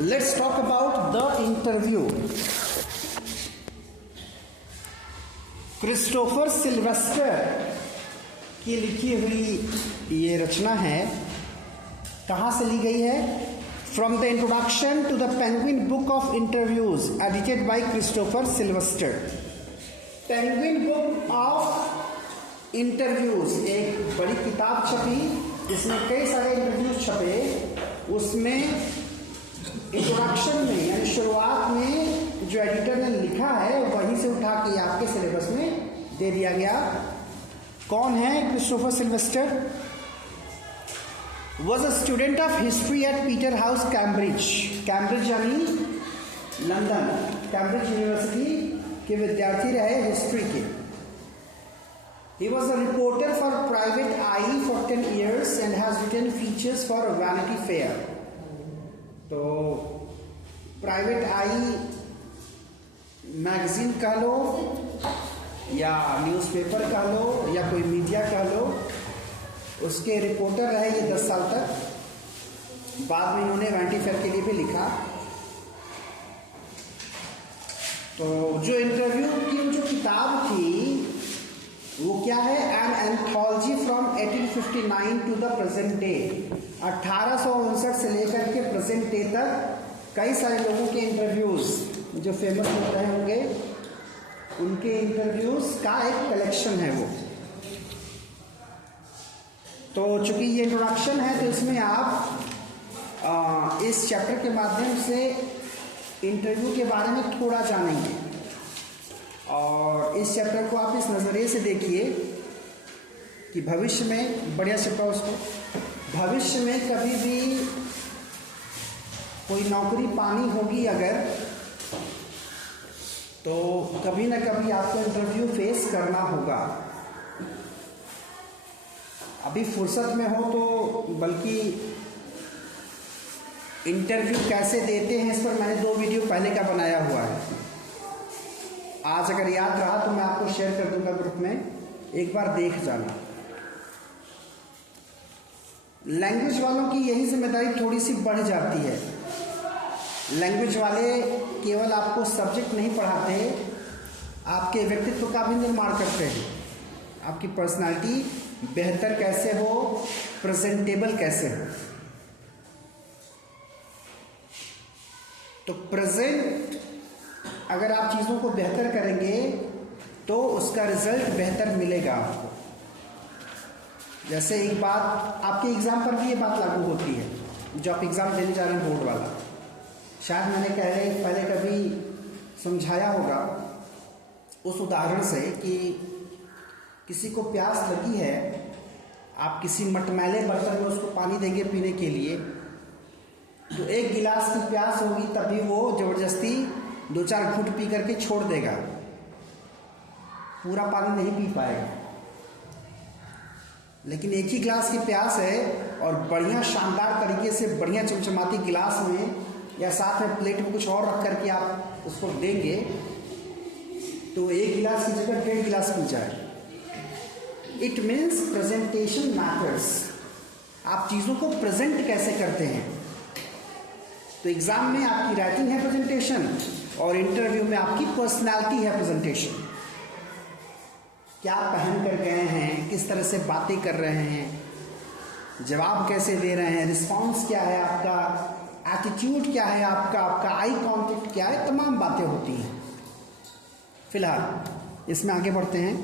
Let's talk about the interview. Christopher Sylvester की लिखी हुई ये रचना है, कहाँ से ली गई है? From the introduction to the Penguin book of interviews edited by Christopher Silvester. Penguin book of interviews एक बड़ी किताब छपी जिसमें कई सारे इंटरव्यूज छपे। उसमें इंट्रोडक्शन में यानी शुरुआत में जो एडिटर ने लिखा है वहीं से उठा के आपके सिलेबस में दे दिया गया। कौन है Christopher Sylvester? Was a student of history eight Peter house Cambridge. Cambridge यानी लंदन, कैम्ब्रिज यूनिवर्सिटी के विद्यार्थी रहे हिस्ट्री के। He was a reporter for Private Eye for 10 years and has written features for Vanity Fair. तो private आई magazine कह लो या newspaper कह लो या कोई मीडिया कह लो, उसके रिपोर्टर रहे ये 10 साल तक। बाद में इन्होंने वैनिटी फेयर के लिए भी लिखा। तो जो इंटरव्यू की जो किताब थी वो क्या है? An anthology from 1859 to the present day. 1859 से लेकर के प्रेजेंट डे तक कई सारे लोगों के इंटरव्यूज जो फेमस हो रहे होंगे उनके इंटरव्यूज का एक कलेक्शन है वो। तो चूंकि ये इंट्रोडक्शन है तो इसमें आप इस चैप्टर के माध्यम से इंटरव्यू के बारे में थोड़ा जानेंगे और इस चैप्टर को आप इस नज़रिए से देखिए कि भविष्य में, बढ़िया चैप्टर उसको, भविष्य में कभी भी कोई नौकरी पानी होगी अगर, तो कभी ना कभी आपको इंटरव्यू फेस करना होगा। अभी फुर्सत में हो तो बल्कि इंटरव्यू कैसे देते हैं इस पर मैंने 2 वीडियो पहले का बनाया हुआ है। आज अगर याद रहा तो मैं आपको शेयर कर दूंगा ग्रुप में, एक बार देख जाना। लैंग्वेज वालों की यही जिम्मेदारी थोड़ी सी बढ़ जाती है। लैंग्वेज वाले केवल आपको सब्जेक्ट नहीं पढ़ाते, आपके व्यक्तित्व का भी निर्माण करते हैं। आपकी पर्सनालिटी बेहतर कैसे हो, प्रेजेंटेबल कैसे हो। तो प्रेजेंट अगर आप चीज़ों को बेहतर करेंगे तो उसका रिजल्ट बेहतर मिलेगा आपको। जैसे एक बात आपके एग्ज़ाम पर भी ये बात लागू होती है जो आप एग्ज़ाम देने जा रहे हैं बोर्ड वाला। शायद मैंने पहले कभी समझाया होगा उस उदाहरण से कि किसी को प्यास लगी है, आप किसी मटमैले बर्तन में उसको पानी देंगे पीने के लिए, तो 1 गिलास की प्यास होगी तभी वो ज़बरदस्ती 2-4 घूंट पी करके छोड़ देगा, पूरा पानी नहीं पी पाएगा। लेकिन एक ही गिलास की प्यास है और बढ़िया शानदार तरीके से बढ़िया चमचमाती गिलास में या साथ में प्लेट में कुछ और रख करके आप उसको देंगे तो 1 गिलास की जगह 1.5 गिलास पी जाए। It means presentation matters. आप चीज़ों को प्रेजेंट कैसे करते हैं। तो एग्ज़ाम में आपकी राइटिंग है प्रेजेंटेशन और इंटरव्यू में आपकी पर्सनालिटी है प्रेजेंटेशन। क्या पहन कर गए हैं, किस तरह से बातें कर रहे हैं, जवाब कैसे दे रहे हैं, रिस्पांस क्या है आपका, एटीट्यूड क्या है आपका आई कांटेक्ट क्या है, तमाम बातें होती हैं। फिलहाल इसमें आगे बढ़ते हैं।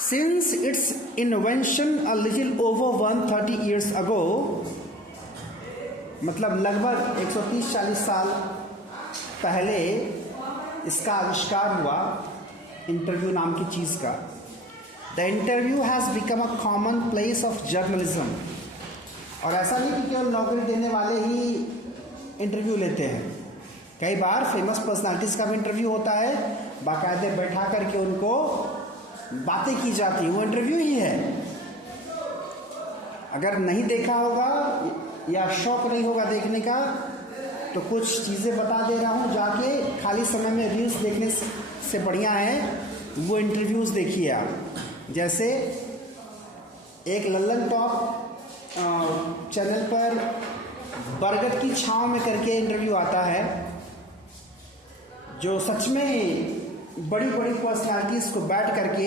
Since it's invention a little over 130 years ago, मतलब लगभग 130-40 साल पहले इसका आविष्कार हुआ, इंटरव्यू नाम की चीज़ का। The interview has become a common place of journalism. और ऐसा नहीं कि केवल नौकरी देने वाले ही इंटरव्यू लेते हैं, कई बार फेमस पर्सनालिटीज़ का भी इंटरव्यू होता है, बाकायदे बैठा करके उनको बातें की जाती है, वो इंटरव्यू ही है। अगर नहीं देखा होगा या शौक नहीं होगा देखने का तो कुछ चीज़ें बता दे रहा हूँ, जाके खाली समय में रील्स देखने से बढ़िया है वो इंटरव्यूज़ देखिए आप। जैसे एक लल्लन टॉप चैनल पर बरगद की छांव में करके इंटरव्यू आता है, जो सच में बड़ी बड़ी पर्सनालिटीज को बैठ करके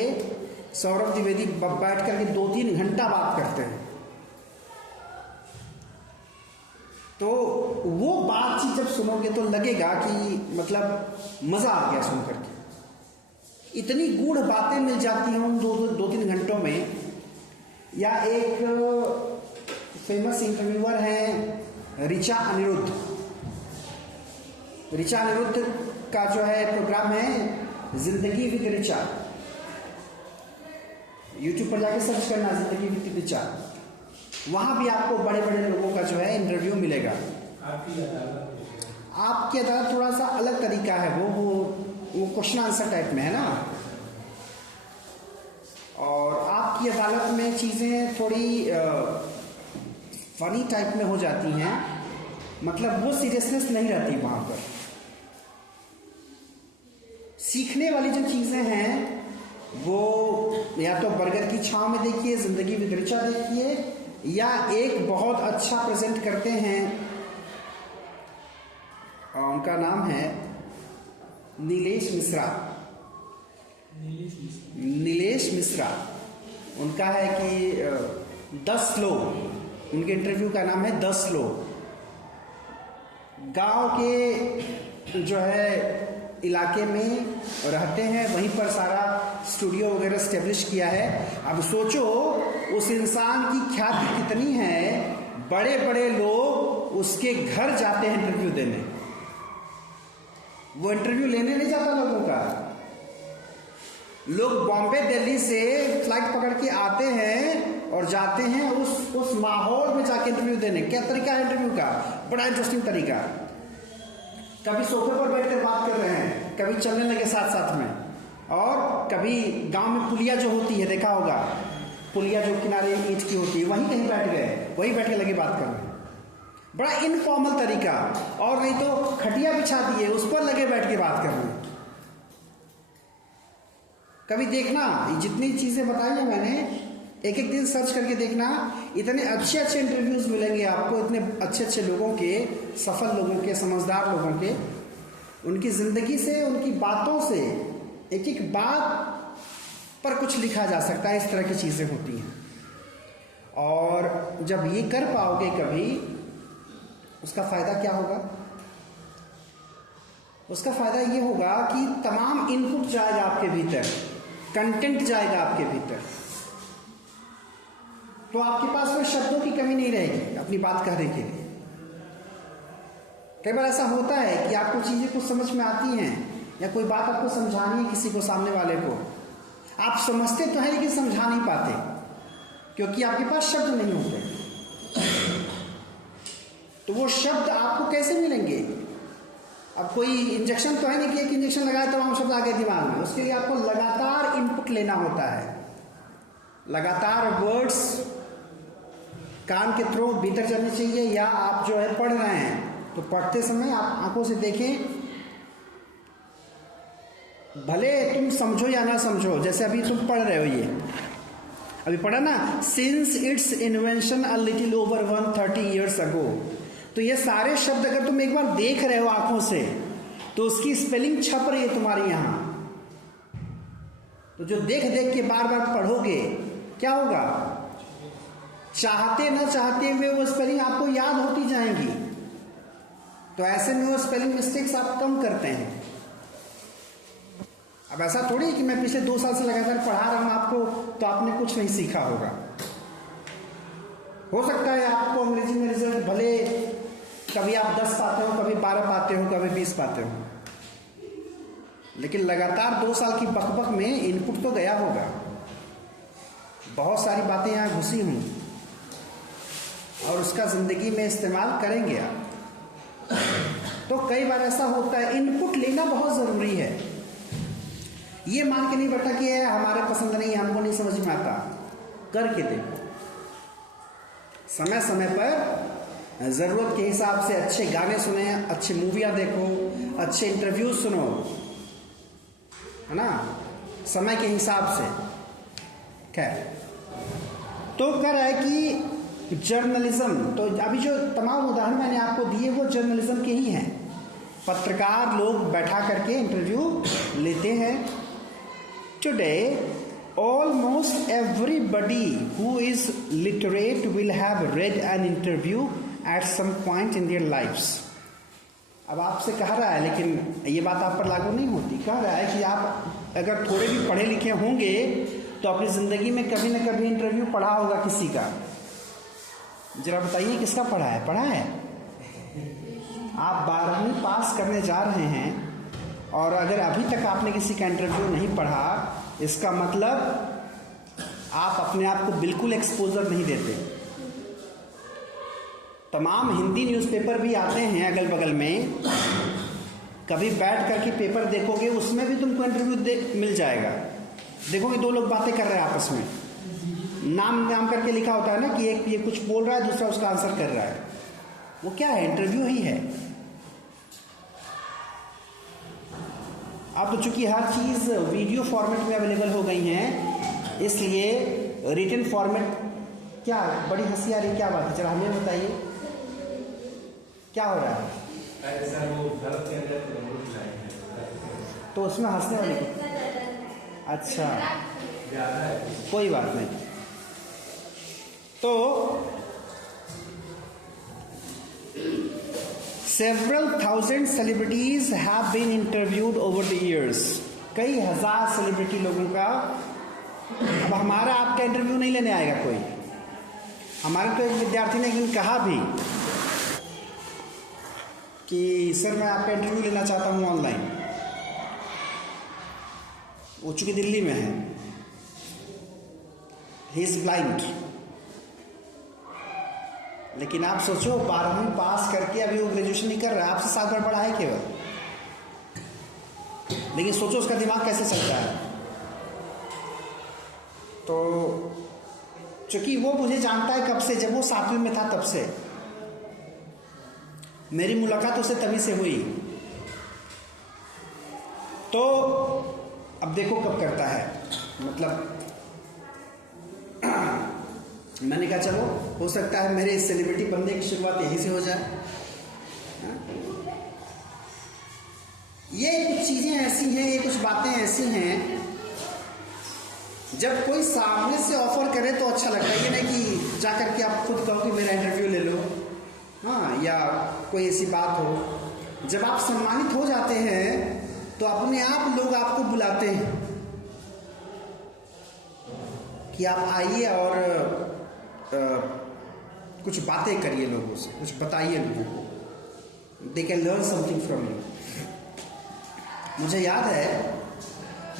सौरभ द्विवेदी बैठ करके 2-3 घंटा बात करते हैं। तो वो बातचीत जब सुनोगे तो लगेगा कि मतलब मजा आ गया सुन करके। इतनी गूढ़ बातें मिल जाती हैं उन 2-3 घंटों में। या एक फेमस इंटरव्यूअर हैं ऋचा अनिरुद्ध। ऋचा अनिरुद्ध का जो है प्रोग्राम है जिंदगी विद ऋचा, यूट्यूब पर जाके सर्च करना जिंदगी विद ऋचा, वहां भी आपको बड़े बड़े लोगों का जो है इंटरव्यू मिलेगा। आपकी अदालत थोड़ा सा अलग तरीका है, वो क्वेश्चन आंसर टाइप में है ना, और आपकी अदालत में चीज़ें थोड़ी फनी टाइप में हो जाती हैं, मतलब वो सीरियसनेस नहीं रहती वहाँ पर। सीखने वाली जो चीज़ें हैं वो या तो बरगद की छांव में देखिए, जिंदगी विद ऋचा देखिए, या एक बहुत अच्छा प्रेजेंट करते हैं, उनका नाम है नीलेश मिश्रा। नीलेश मिश्रा उनका है कि 10 लोग, उनके इंटरव्यू का नाम है 10 लोग। गांव के जो है इलाके में रहते हैं, वहीं पर सारा स्टूडियो वगैरह स्टेब्लिश किया है। अब सोचो उस इंसान की ख्याति कितनी है, बड़े बड़े लोग उसके घर जाते हैं इंटरव्यू देने। वो इंटरव्यू लेने नहीं जाता लोगों का, लोग बॉम्बे दिल्ली से फ्लाइट पकड़ के आते हैं और जाते हैं उस माहौल में जाके इंटरव्यू देने। क्या तरीका है इंटरव्यू का, बड़ा इंटरेस्टिंग तरीका। कभी सोफे पर बैठकर बात कर रहे हैं, कभी चलने लगे साथ साथ में, और कभी गांव में पुलिया जो होती है देखा होगा, पुलिया जो किनारे ईंट की होती है, वहीं कहीं बैठ गए, वहीं बैठ के लगे बात कर रहे हैं। बड़ा इनफॉर्मल तरीका, और नहीं तो खटिया बिछा दिए उस पर लगे बैठ के बात कर रहे हैं। कभी देखना, जितनी चीजें बताई हैं मैंने, एक एक दिन सर्च करके देखना, इतने अच्छे अच्छे इंटरव्यूज मिलेंगे आपको, इतने अच्छे अच्छे लोगों के, सफल लोगों के, समझदार लोगों के, उनकी जिंदगी से, उनकी बातों से, एक एक बात पर कुछ लिखा जा सकता है। इस तरह की चीजें होती हैं, और जब ये कर पाओगे कभी, उसका फायदा क्या होगा? उसका फायदा ये होगा कि तमाम इनपुट जाएगा आपके भीतर, कंटेंट जाएगा आपके भीतर, तो आपके पास कोई शब्दों की कमी नहीं रहेगी अपनी बात कहने के लिए। कई बार ऐसा होता है कि आपको चीजें कुछ समझ में आती हैं, या कोई बात आपको समझानी है किसी को, सामने वाले को, आप समझते तो हैं लेकिन समझा नहीं पाते, क्योंकि आपके पास शब्द नहीं होते। तो वो शब्द आपको कैसे मिलेंगे? अब कोई इंजेक्शन तो है नहीं कि एक इंजेक्शन लगाए तमाम शब्द आ गए दिमाग में। उसके लिए आपको लगातार इनपुट लेना होता है, लगातार वर्ड्स कान के थ्रू भीतर जाने चाहिए। या आप जो है पढ़ रहे हैं तो पढ़ते समय आप आंखों से देखें, भले तुम समझो या ना समझो। जैसे अभी तुम पढ़ रहे हो, ये अभी पढ़ा ना, since it's invention a little over 130 years ago। तो ये सारे शब्द अगर तुम एक बार देख रहे हो आंखों से, तो उसकी स्पेलिंग छप रही है तुम्हारी यहां। तो जो देख देख के बार बार पढ़ोगे, क्या होगा? चाहते ना चाहते हुए वो स्पेलिंग आपको याद होती जाएंगी। तो ऐसे में वो स्पेलिंग मिस्टेक्स आप कम करते हैं। अब ऐसा थोड़ी है कि मैं पिछले 2 साल से लगातार पढ़ा रहा हूं आपको, तो आपने कुछ नहीं सीखा होगा। हो सकता है आपको अंग्रेजी में रिजल्ट भले कभी आप 10 पाते हो, कभी 12 पाते हो, कभी 20 पाते हो, लेकिन लगातार 2 साल की बकबक में इनपुट तो गया होगा। बहुत सारी बातें यहां घुसी हुई, और उसका जिंदगी में इस्तेमाल करेंगे आप। तो कई बार ऐसा होता है, इनपुट लेना बहुत जरूरी है। ये मान के नहीं बैठा कि हमारे पसंद नहीं, हमको नहीं समझ में आता, करके देखो। समय समय पर जरूरत के हिसाब से अच्छे गाने सुने, अच्छे मूवियां देखो, अच्छे इंटरव्यू सुनो, है ना, समय के हिसाब से। खैर, तो कह रहा है कि जर्नलिज्म, तो अभी जो तमाम उदाहरण मैंने आपको दिए वो जर्नलिज्म के ही हैं। पत्रकार लोग बैठा करके इंटरव्यू लेते हैं। Today almost everybody who is literate will have read an interview at some point in their lifes. अब आपसे कह रहा है, लेकिन ये बात आप पर लागू नहीं होती। कह रहा है कि आप अगर थोड़े भी पढ़े लिखे होंगे तो अपनी ज़िंदगी में कभी न कभी इंटरव्यू पढ़ा होगा किसी का। जरा बताइए किसका पढ़ा है? पढ़ा है? आप 12वीं पास करने जा रहे हैं और अगर अभी तक आपने किसी का इंटरव्यू नहीं पढ़ा, इसका मतलब आप अपने आप को बिल्कुल एक्सपोजर नहीं देते। तमाम हिंदी न्यूज़पेपर भी आते हैं अगल बगल में, कभी बैठ करके पेपर देखोगे उसमें भी तुमको इंटरव्यू मिल जाएगा। देखोगे दो लोग बातें कर रहे हैं आपस में, नाम करके लिखा होता है ना कि एक ये कुछ बोल रहा है, दूसरा उसका आंसर कर रहा है। वो क्या है? इंटरव्यू ही है। अब तो चूंकि हर चीज़ वीडियो फॉर्मेट में अवेलेबल हो गई हैं, इसलिए रिटन फॉर्मेट। क्या बड़ी हंसी आ रही, क्या बात है? चलो हमें बताइए क्या हो रहा है? तो उसमें हंसने वाली अच्छा, कोई बात नहीं। तो several thousand celebrities have been interviewed over the years। कई हजार सेलिब्रिटी लोगों का। अब हमारा आपका इंटरव्यू नहीं लेने आएगा कोई। हमारे तो एक विद्यार्थी ने एक दिन कहा भी कि सर मैं आपका इंटरव्यू लेना चाहता हूँ ऑनलाइन। वो चूंकि दिल्ली में है, ही इज ब्लाइंड। लेकिन आप सोचो 12वीं पास करके अभी वो ग्रेजुएशन नहीं कर रहा है, आपसे 7 बार बड़ा है केवल। लेकिन सोचो उसका दिमाग कैसे चलता है। तो चूंकि वो मुझे जानता है कब से, जब वो 7वीं में था तब से। मेरी मुलाकात उससे तभी से हुई। तो अब देखो कब करता है। मतलब मैंने कहा चलो हो सकता है मेरे इस सेलिब्रिटी बनने की शुरुआत यहीं से हो जाए। ये कुछ चीजें ऐसी हैं, ये कुछ बातें ऐसी हैं, जब कोई सामने से ऑफर करे तो अच्छा लगता है। ये नहीं कि जा करके आप खुद कहो कि मेरा इंटरव्यू ले लो, हाँ, या कोई ऐसी बात हो। जब आप सम्मानित हो जाते हैं तो अपने आप लोग आपको बुलाते हैं कि आप आइए और कुछ बातें करिए लोगों से, कुछ बताइए लोगों को। They can learn something from you. मुझे याद है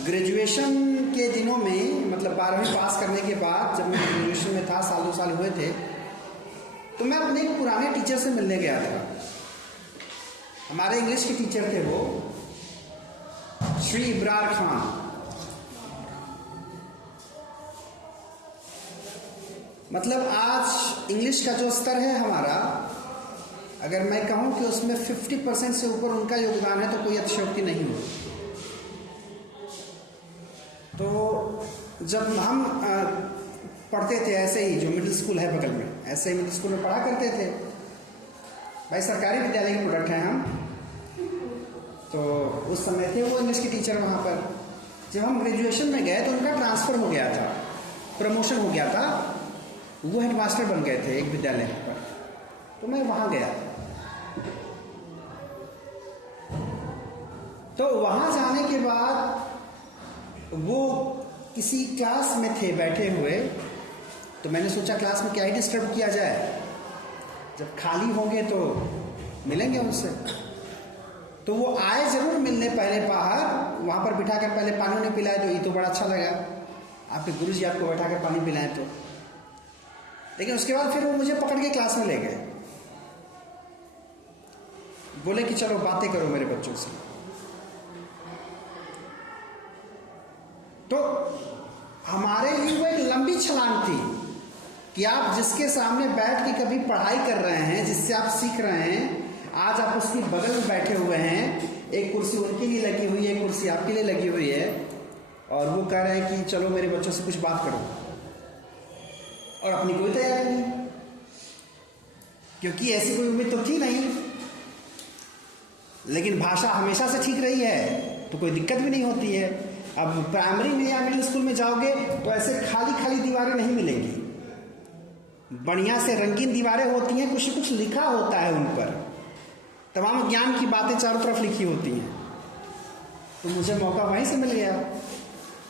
ग्रेजुएशन के दिनों में, मतलब 12वीं पास करने के बाद जब मैं ग्रेजुएशन में था, 1-2 साल हुए थे, तो मैं अपने एक पुराने टीचर से मिलने गया था। हमारे इंग्लिश के टीचर थे वो, श्री इब्रार खान। मतलब आज इंग्लिश का जो स्तर है हमारा, अगर मैं कहूँ कि उसमें 50% से ऊपर उनका योगदान है तो कोई अतिशयोक्ति नहीं हो। तो जब हम पढ़ते थे ऐसे ही, जो मिडिल स्कूल है बगल में, ऐसे ही मिडिल स्कूल में पढ़ा करते थे। भाई सरकारी विद्यालय के प्रोडक्ट हैं हम। तो उस समय थे वो इंग्लिश के टीचर वहाँ पर। जब हम ग्रेजुएशन में गए तो उनका ट्रांसफ़र हो गया था, प्रमोशन हो गया था, वो हेडमास्टर बन गए थे एक विद्यालय पर। तो मैं वहाँ गया। तो वहाँ जाने के बाद वो किसी क्लास में थे बैठे हुए, तो मैंने सोचा क्लास में क्या ही डिस्टर्ब किया जाए, जब खाली होंगे तो मिलेंगे उनसे। तो वो आए जरूर मिलने, पहले बाहर वहाँ पर बिठा कर पहले पानी नहीं पिलाए, तो ये तो बड़ा अच्छा लगा, आपके गुरुजी आपको बैठा कर पानी पिलाएं तो। लेकिन उसके बाद फिर वो मुझे पकड़ के क्लास में ले गए, बोले कि चलो बातें करो मेरे बच्चों से। तो हमारे लिए वो एक लंबी छलांग थी कि आप जिसके सामने बैठ के कभी पढ़ाई कर रहे हैं, जिससे आप सीख रहे हैं, आज आप उसकी बगल में बैठे हुए हैं, एक कुर्सी उनके लिए लगी हुई है, एक कुर्सी आपके लिए लगी हुई है, और वो कह रहे हैं कि चलो मेरे बच्चों से कुछ बात करो, और अपनी कोई तैयारी नहीं। क्योंकि ऐसी कोई उम्मीद तो थी नहीं, लेकिन भाषा हमेशा से ठीक रही है तो कोई दिक्कत भी नहीं होती है। अब प्राइमरी में या मिडिल स्कूल में जाओगे तो ऐसे खाली खाली दीवारें नहीं मिलेंगी, बढ़िया से रंगीन दीवारें होती हैं, कुछ कुछ लिखा होता है उन पर, तमाम ज्ञान की बातें चारों तरफ लिखी होती हैं। तो मुझे मौका वहीं से मिल गया,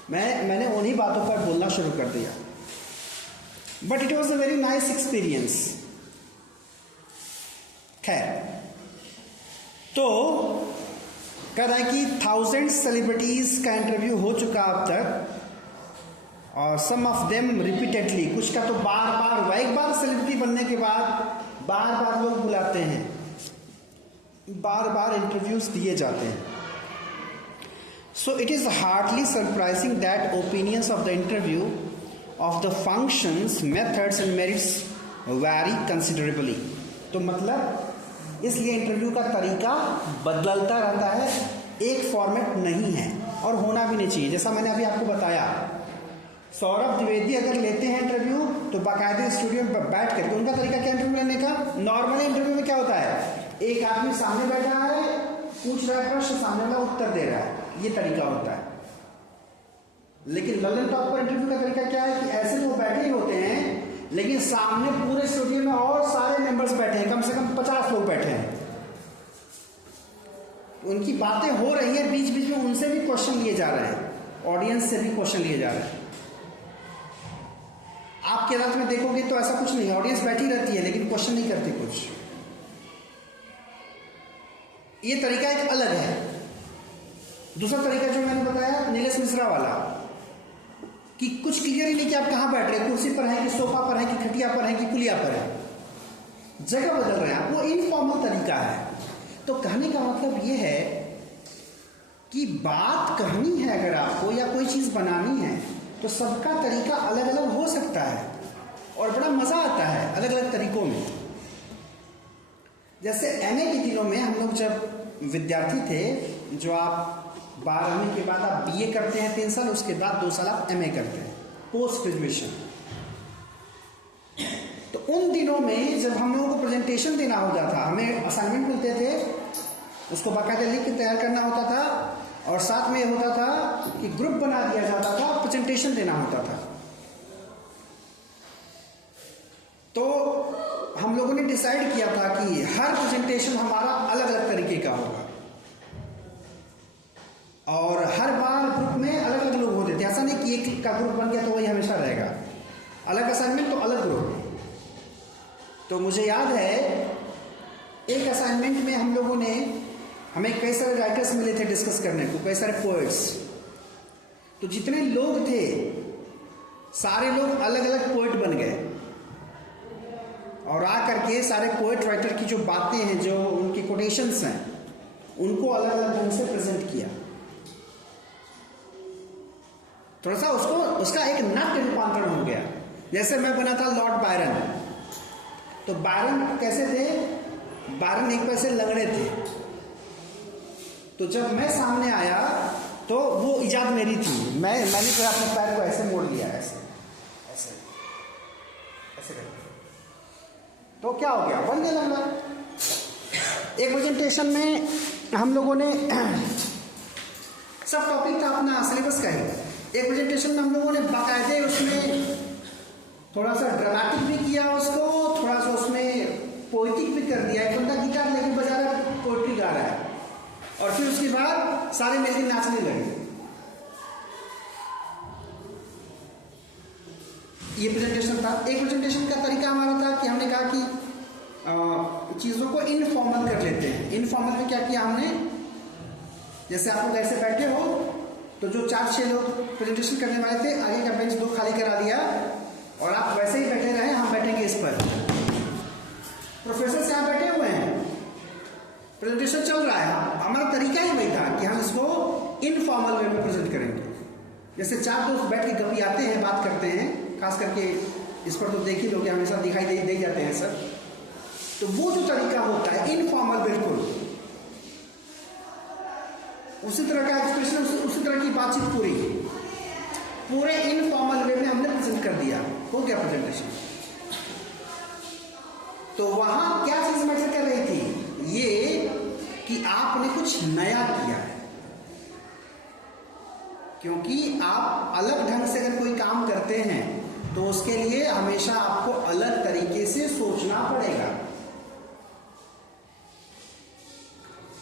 मैंने उन्हीं बातों पर बोलना शुरू कर दिया। But it was a very nice experience. खैर, तो कह रहा है कि 1000 सेलिब्रिटीज का इंटरव्यू हो चुका अब तक, और सम ऑफ देम रिपीटेडली, कुछ का तो बार बार, वह एक बार सेलिब्रिटी बनने के बाद बार बार लोग बुलाते हैं, बार बार इंटरव्यूज दिए जाते हैं। So it is hardly surprising that opinions of the interview of the functions, methods and merits vary considerably. तो मतलब इसलिए इंटरव्यू का तरीका बदलता रहता है, एक फॉर्मेट नहीं है और होना भी नहीं चाहिए। जैसा मैंने अभी आपको बताया, सौरभ द्विवेदी अगर लेते हैं इंटरव्यू तो बाकायदे स्टूडियो में बैठ करके, उनका तरीका क्या इंटरव्यू लेने का, नॉर्मली इंटरव्यू में क्या होता है, एक आदमी सामने बैठा है, पूछ रहा है प्रश्न, सामने वाला उत्तर दे रहा है, ये तरीका होता है। लेकिन लल्लन टॉप पर इंटरव्यू का तरीका क्या है कि ऐसे लोग बैठे ही होते हैं, लेकिन सामने पूरे स्टूडियो में और सारे मेंबर्स बैठे हैं, कम से कम 50 लोग बैठे हैं, उनकी बातें हो रही है, बीच बीच में उनसे भी क्वेश्चन लिए जा रहे हैं, ऑडियंस से भी क्वेश्चन लिए जा रहे हैं। आपके अदालत में देखोगे तो ऐसा कुछ नहीं है, ऑडियंस बैठी रहती है लेकिन क्वेश्चन नहीं करती कुछ। ये तरीका एक अलग है। दूसरा तरीका जो मैंने बताया नीलेश मिश्रा वाला, कि कुछ क्लियर ही नहीं कि आप कहां बैठ रहे हैं, कुर्सी पर हैं कि सोफा पर हैं कि खटिया पर हैं कि पुलिया पर हैं, जगह बदल रहे हैं आप, वो इनफॉर्मल तरीका है। तो कहने का मतलब ये है कि बात कहनी है अगर आपको या कोई चीज बनानी है तो सबका तरीका अलग अलग हो सकता है और बड़ा मजा आता है अलग अलग तरीकों में। जैसे एमए के दिनों में हम लोग जब विद्यार्थी थे, जो आप 12वीं के बाद आप बीए करते हैं 3 साल, उसके बाद 2 साल आप एमए करते हैं, पोस्ट ग्रेजुएशन। तो उन दिनों में जब हम लोगों को प्रेजेंटेशन देना होता था, हमें असाइनमेंट मिलते थे, उसको बाकायदा लिख के तैयार करना होता था, और साथ में होता था कि ग्रुप बना दिया जाता था, प्रेजेंटेशन देना होता था। तो हम लोगों ने डिसाइड किया था कि हर प्रेजेंटेशन हमारा अलग अलग तरीके का होगा, और हर बार ग्रुप में अलग अलग लोग होते थे। ऐसा नहीं कि एक का ग्रुप बन गया तो वही हमेशा रहेगा, अलग असाइनमेंट तो अलग ग्रुप। तो मुझे याद है एक असाइनमेंट में हम लोगों ने, हमें कई सारे राइटर्स मिले थे डिस्कस करने को, कई सारे पोएट्स। तो जितने लोग थे सारे लोग अलग अलग पोएट बन गए, और आ करके सारे पोएट राइटर की जो बातें हैं, जो उनकी कोटेशंस हैं, उनको अलग अलग ढंग से प्रेजेंट किया। थोड़ा सा उसका एक नाट्य रूपांतरण हो गया। जैसे मैं बना था लॉर्ड बायरन, तो बायरन कैसे थे, बायरन एक पैसे लंगड़े थे। तो जब मैं सामने आया तो वो इजाद मेरी थी, मैंने फिर अपने पैर को ऐसे मोड़ लिया, ऐसे ऐसे ऐसे करके, तो क्या हो गया, बन गया लंगड़ा। एक प्रेजेंटेशन में हम लोगों ने सब टॉपिक था अपना सिलेबस का ही, एक प्रेजेंटेशन में हम लोगों ने बाकायदे उसमें थोड़ा सा ड्रामेटिक भी किया, उसको थोड़ा सा उसमें पोइटिक भी कर दिया। एक बंदा गिटार लेके बजा रहा है, पोइट्री गा रहा है, और फिर उसके बाद सारे मिलकर नाचने लगे। ये प्रेजेंटेशन था। एक प्रेजेंटेशन का तरीका हमारा था कि हमने कहा कि चीज़ों को इनफॉर्मल कर लेते हैं। इनफॉर्मल में क्या किया हमने, जैसे आप लोग ऐसे बैठे हो तो जो 4-6 लोग प्रेजेंटेशन करने वाले थे, आगे का बेंच 2 खाली करा दिया और आप वैसे ही बैठे रहे, हम बैठेंगे इस पर। प्रोफेसर यहाँ बैठे हुए हैं, प्रेजेंटेशन चल रहा है, हमारा तरीका ही वही था कि हम इसको इनफॉर्मल वे में प्रेजेंट करेंगे। जैसे 4 दोस्त बैठ के कभी आते हैं, बात करते हैं, खास करके इस पर तो देख ही लोग हमेशा दिखाई दे जाते हैं सर। तो वो जो तरीका होता है इनफॉर्मल, बिल्कुल उसी तरह का एक्सप्रेशन, उसी तरह की बातचीत पूरे इनफॉर्मल वे में हमने प्रेजेंट कर दिया, हो गया प्रेजेंटेशन। तो वहां क्या चीज मैटर कर रही थी? ये कि आपने कुछ नया किया है, क्योंकि आप अलग ढंग से अगर कोई काम करते हैं तो उसके लिए हमेशा आपको अलग तरीके से सोचना पड़ेगा।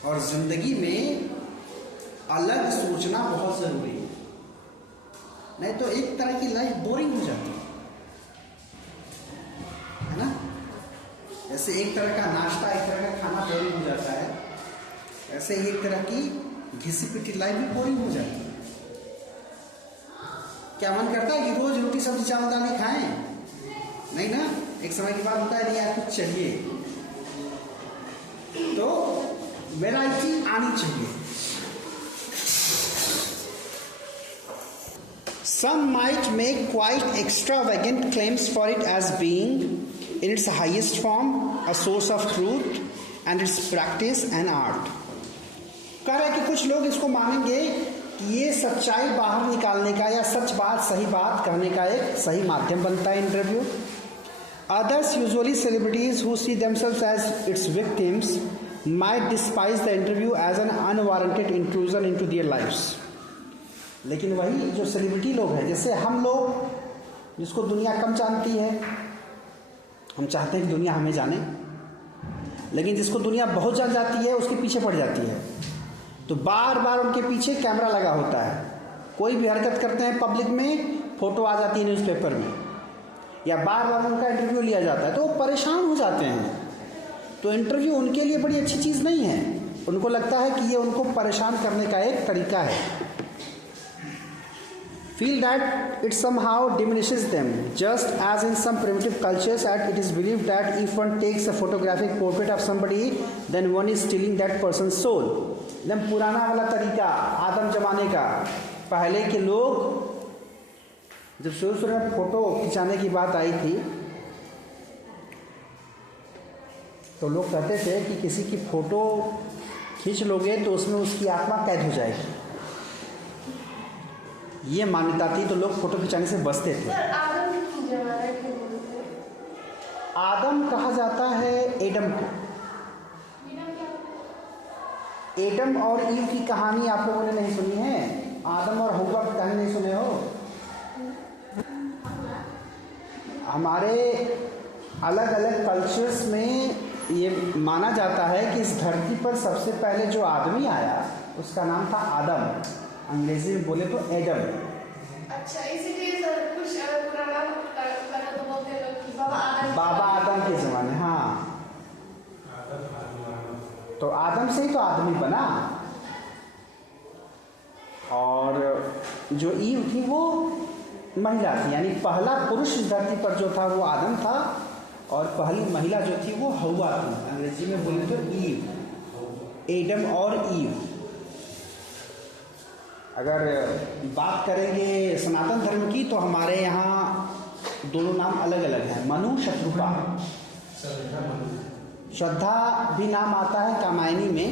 और जिंदगी में अलग सोचना बहुत जरूरी है, नहीं तो एक तरह की लाइफ बोरिंग हो जाती है ना। जैसे एक तरह का नाश्ता, एक तरह का खाना बोरिंग हो जाता है, ऐसे ही एक तरह की घिसी पिटी लाइफ भी बोरिंग हो जाती है। क्या मन करता है कि रोज रोटी सब्जी चावल दाल ही खाएं? नहीं ना, एक समय के बाद होता है नहीं यार कुछ चाहिए, तो वैरायटी आनी चाहिए। Some might make quite extravagant claims for it as being, in its highest form, a source of truth and its practice and art. कह रहा है कि कुछ लोग इसको मानेंगे कि ये सच्चाई बाहर निकालने का या सच बात सही बात कहने का एक सही माध्यम बनता है interview. Others, usually celebrities who see themselves as its victims, might despise the interview as an unwarranted intrusion into their lives. लेकिन वही जो सेलिब्रिटी लोग हैं, जैसे हम लोग जिसको दुनिया कम जानती है, हम चाहते हैं कि दुनिया हमें जाने, लेकिन जिसको दुनिया बहुत जान जाती है उसके पीछे पड़ जाती है, तो बार बार उनके पीछे कैमरा लगा होता है। कोई भी हरकत करते हैं पब्लिक में, फोटो आ जाती है न्यूज़पेपर में, या बार बार उनका इंटरव्यू लिया जाता है, तो वो परेशान हो जाते हैं। तो इंटरव्यू उनके लिए बड़ी अच्छी चीज़ नहीं है, उनको लगता है कि ये उनको परेशान करने का एक तरीका है। Feel that it somehow diminishes them, just as in some primitive cultures it is believed that if one takes a photographic portrait of somebody, then one is stealing that person's soul. एकदम पुराना वाला तरीका, आदम जमाने का। पहले के लोग जब शुरू में फोटो खिंचाने की बात आई थी, तो लोग कहते थे कि किसी की फोटो खींच लोगे तो उसमें उसकी आत्मा कैद हो जाएगी, ये मान्यता थी, तो लोग फोटो खिंचाने से बचते थे। आदम कहा जाता है एडम को। एडम और ईव की कहानी आप लोगों ने नहीं सुनी है? आदम और हव्वा की कहानी नहीं सुने हो? हमारे अलग अलग कल्चर्स में ये माना जाता है कि इस धरती पर सबसे पहले जो आदमी आया उसका नाम था आदम, अंग्रेजी में बोले तो एडम। अच्छा, इसीलिए सर कुछ पुराना तो बोलते हैं लोग कि बाबा आदम के ज़माने। हाँ, तो आदम से ही तो आदमी बना। और जो ईव थी वो महिला थी, यानी पहला पुरुष इस धरती पर जो था वो आदम था, और पहली महिला जो थी वो हव्वा थी, अंग्रेजी में बोले तो ईव। एडम और ईव। अगर बात करेंगे सनातन धर्म की, तो हमारे यहाँ दोनों नाम अलग अलग हैं, मनु शत्रुपा। श्रद्धा भी नाम आता है कामायनी में,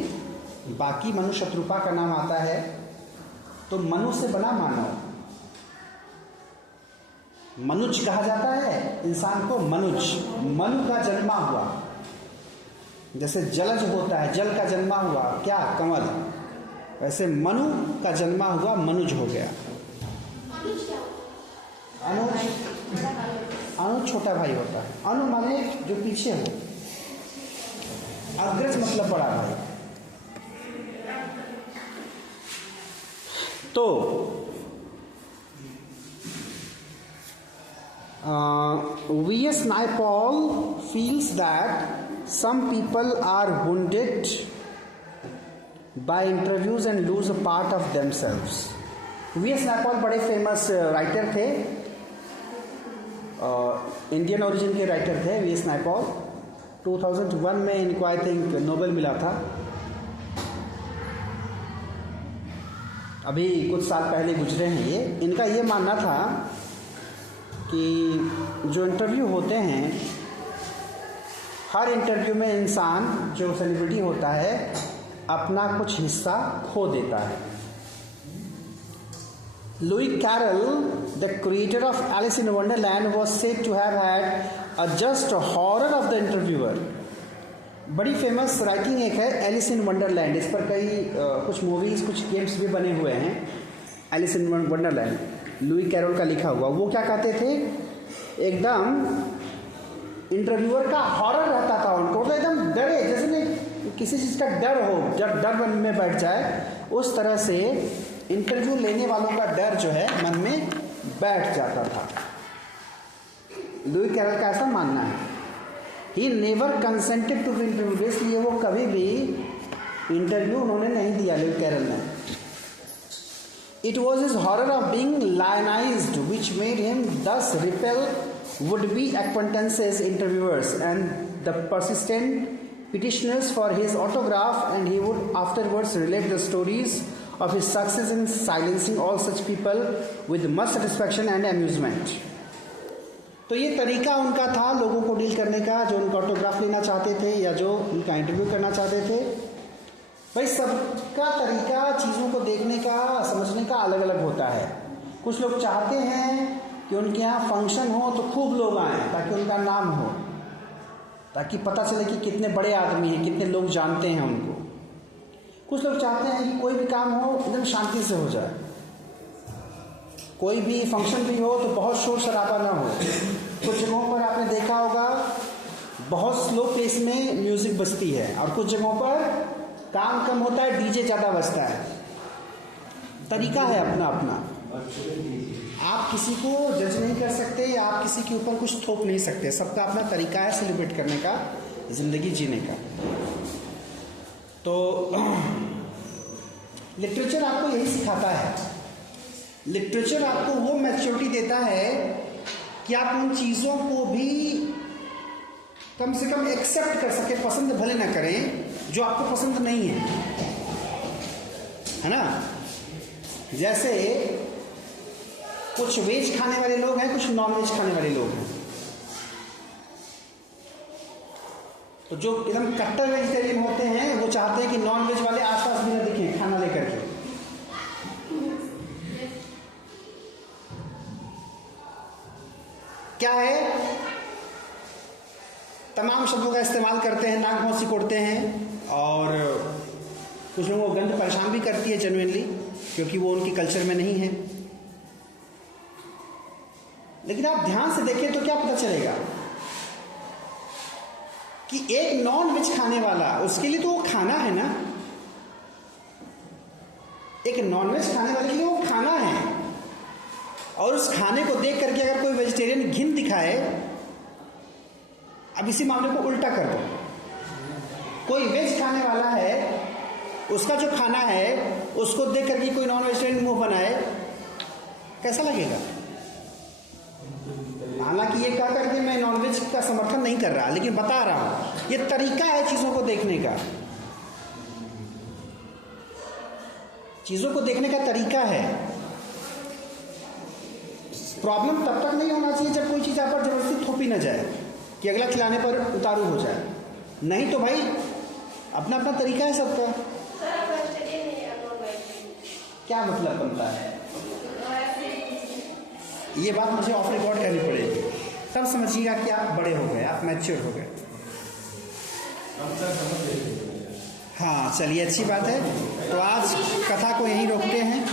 बाकी मनु शत्रुपा का नाम आता है। तो मनु से बना मानव, मनुज कहा जाता है इंसान को, मनुज। मनु का जन्मा हुआ, जैसे जलज होता है, जल का जन्मा हुआ क्या, कमल, वैसे मनु का जन्मा हुआ मनुज हो गया। अनुज, अनुज छोटा भाई होता है। अनु माने जो पीछे हो, अग्रज मतलब बड़ा भाई। तो V.S. Naipaul feels that some people are wounded by interviews and lose a part of themselves. V.S. Naipaul बड़े फेमस राइटर थे, इंडियन ओरिजिन के राइटर थे V.S. Naipaul। 2001 में इनको आई थिंक नोबेल मिला था। अभी कुछ साल पहले गुजरे हैं ये। इनका ये मानना था कि जो इंटरव्यू होते हैं, हर इंटरव्यू में इंसान जो सेलिब्रिटी होता है अपना कुछ हिस्सा खो देता है। Lewis Carroll, the creator of Alice in Wonderland, was said to have had a just horror of the interviewer. बड़ी फेमस राइटिंग एक है एलिस इन वंडरलैंड, इस पर कई कुछ मूवीज़ कुछ गेम्स भी बने हुए हैं। Alice in Wonderland Lewis Carroll का लिखा हुआ। वो क्या कहते थे, एकदम इंटरव्यूअर का हॉरर रहता था उनको, तो एकदम डरे, जैसे नहीं किसी चीज़ का डर हो, जब डर मन में बैठ जाए उस तरह से इंटरव्यू लेने वालों का डर जो है मन में बैठ जाता था। लुई कैरोल का ऐसा मानना है। He never consented to be interview, इसलिए वो कभी भी इंटरव्यू उन्होंने नहीं दिया लुई कैरोल ने। It was his horror of being lionized which made him thus repel would be acquaintances interviewers and the persistent petitioners for his autograph, and he would afterwards relate the stories of his success in silencing all such people with much satisfaction and amusement. तो ये तरीका उनका था लोगों को deal करने का, जो उनका ऑटोग्राफ लेना चाहते थे या जो उनका इंटरव्यू करना चाहते थे। भाई सबका तरीका चीज़ों को देखने का, समझने का अलग अलग होता है। कुछ लोग चाहते हैं कि उनके यहाँ फंक्शन हो तो खूब लोग आएँ ताकि उनका नाम हो, ताकि पता चले कि कितने बड़े आदमी हैं, कितने लोग जानते हैं उनको। कुछ लोग चाहते हैं कि कोई भी काम हो एकदम शांति से हो जाए, कोई भी फंक्शन भी हो तो बहुत शोर शराबा ना हो। कुछ जगहों पर आपने देखा होगा बहुत स्लो पेस में म्यूज़िक बजती है, और कुछ जगहों पर काम कम होता है, डीजे ज़्यादा बजता है। तरीका है अपना अपना, आप किसी को जज नहीं कर सकते, आप किसी के ऊपर कुछ थोप नहीं सकते। सबका अपना तरीका है सेलिब्रेट करने का, ज़िंदगी जीने का। तो लिटरेचर आपको यही सिखाता है। लिटरेचर आपको वो मैच्योरिटी देता है कि आप उन चीज़ों को भी कम से कम एक्सेप्ट कर सके, पसंद भले ना करें जो आपको पसंद नहीं है ना। जैसे कुछ वेज खाने वाले लोग हैं, कुछ नॉन वेज खाने वाले लोग हैं। तो जो एकदम कट्टर वेजिटेरियन होते हैं वो चाहते हैं कि नॉन वेज वाले आसपास भी ना दिखें खाना लेकर के। क्या है, तमाम शब्दों का इस्तेमाल करते हैं, नाक मुंह सिकोड़ते हैं, और कुछ लोगों को गंध परेशान भी करती है जेन्युइनली, क्योंकि वो उनकी कल्चर में नहीं है। लेकिन आप ध्यान से देखें तो क्या पता चलेगा कि एक नॉन वेज खाने वाला, उसके लिए तो वो खाना है ना, एक नॉन वेज खाने वाले के लिए वो खाना है। और उस खाने को देख करके अगर कोई वेजिटेरियन घिन दिखाए, अब इसी मामले को उल्टा कर दो, कोई वेज खाने वाला है, उसका जो खाना है उसको देख करके कोई नॉन वेजिटेरियन मुंह बनाए, कैसा लगेगा? हालांकि ये कह करके मैं नॉनवेज का समर्थन नहीं कर रहा, लेकिन बता रहा हूं ये तरीका है चीज़ों को देखने का। चीज़ों को देखने का तरीका है। प्रॉब्लम तब तक नहीं होना चाहिए जब कोई चीज़ आप पर जबरदस्ती थोपी ना जाए कि अगला खिलाने पर उतारू हो जाए। नहीं तो भाई अपना अपना तरीका है सबका। क्या मतलब बनता है? ये बात मुझे ऑफ रिकॉर्ड करनी पड़ेगी, तब समझिएगा कि आप बड़े हो गए, आप मैच्योर हो गए। हाँ चलिए, अच्छी बात है। तो आज कथा को यहीं रोकते हैं।